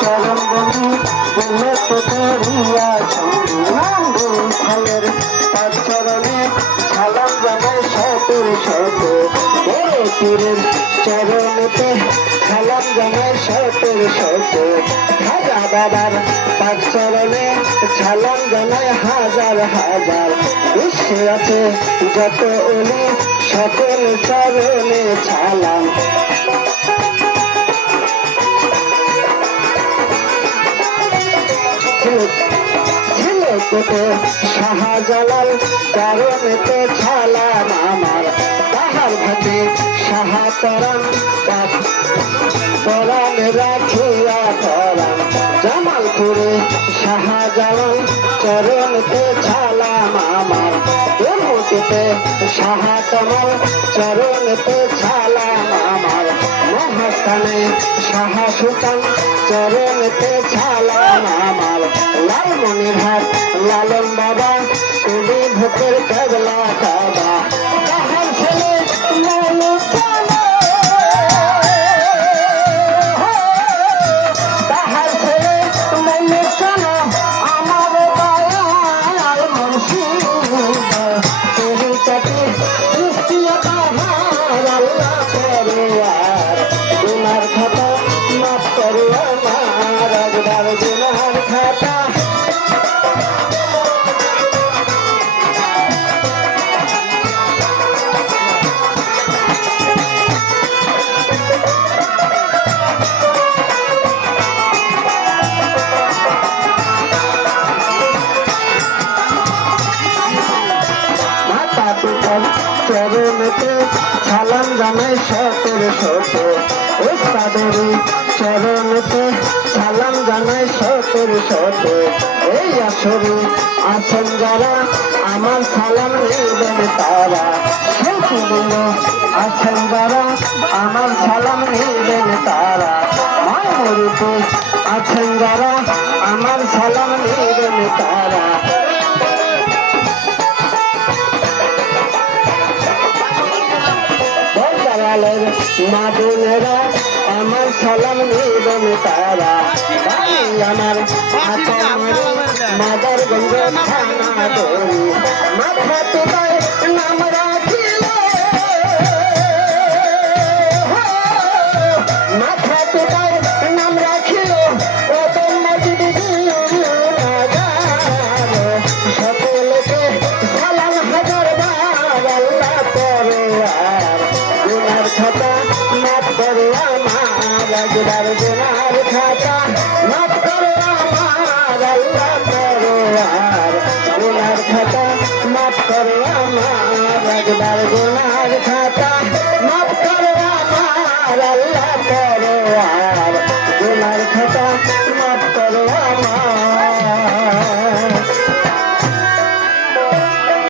চরণ বন্ধু দিলে তো করিয়া ফলের তার চরণে সালাম জানাই শতের শত পীরের চরণেতে সালাম জানাই শতের শত খাজা বাবার তার চরণে সালাম জানাই হাজার হাজার বিশ্বে আছে যত অলি সকল চরণে সালাম ছেলেকে শাহজালাল কারণেতে ছালাম আমার তাহার ভাতে শাহতরান পরাণ রাখিয়া পরাণ জামালপুরে শাহজালাল চরণেতে ছালাম আমার দেবতীতে শাহতমাল চরণেতে ছালাম আমার মহাস্থানে শাহ সুলতান চরণেতে ছালাম আমার লালমনিরহাট লালন বাবা তুমি ভোটের কেবলা কাবা তাহার ছেলে তাহার ছেলে আমার দয়াল মুর্শিদ তুমি তাকে আল্লাহ করে গুনার খাতা মাফ করে আমার একবার গুনার খাতা চরণেতে সালাম জানাই শতের শত ওস্তাদেরই চরণেতে সালাম জানাই শতের শত এই আসরে আছেন যারা আমার সালাম নেবেন তারা সেদিন আছেন যারা আমার সালাম নেবেন তারা মায়মুরিতে আছেন যারা আমার সালাম নেবেন তারা মাদুনেরা আমার সালাম নেবেন তারা আমার মাদার গঞ্জ থানা দড়ি মাথা তোলায় নাম রাখিল মাথা তোলায় নাম রাখিল সকলকে সালাম হাজার বার আল্লাহ করে গুনার খাতা মাফ করো আমার একবার গুনার খাতা মাফ করো আমার আল্লাহ করো আর গুনার খাতা মাফ করো আমার একবার গুনার খাতা মাফ করো আমার আল্লাহ করো আর গুনার খাতা